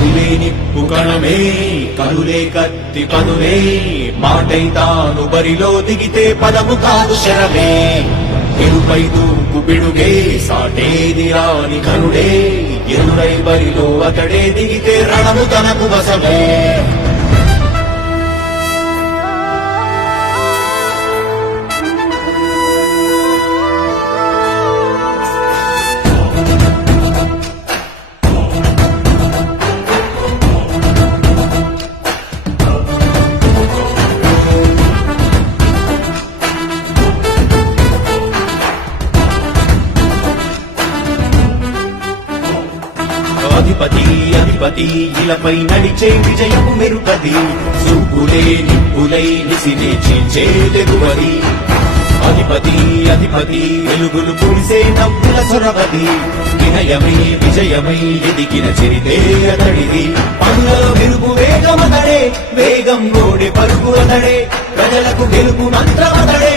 కదిలే నిప్పు కణమే కనులే కత్తి పదులే మాటై తాను బరిలో దిగితే పదము కాదు శరమే ఎరుపై దూకు పిడుగే సాటేది రాని కనుడే ఎరురై బరిలో అతడే దిగితే రణము తనకు వశమే అధిపతి అధిపతి ఇలపై నడిచే విజయము మెరుపది సూపులే నిప్పులై నిసినే చీల్చేదెగువది అధిపతి అధిపతి వెలుగులు కురిసే నవ్వుల సొరవది వినయమై విజయమై ఎదిగిన చరితే అతడిది పనులలో మెరుగు వేగమతడే వేగం గోడె పరుగు అతడే ప్రజలకు గెలుపు మంత్రమతడే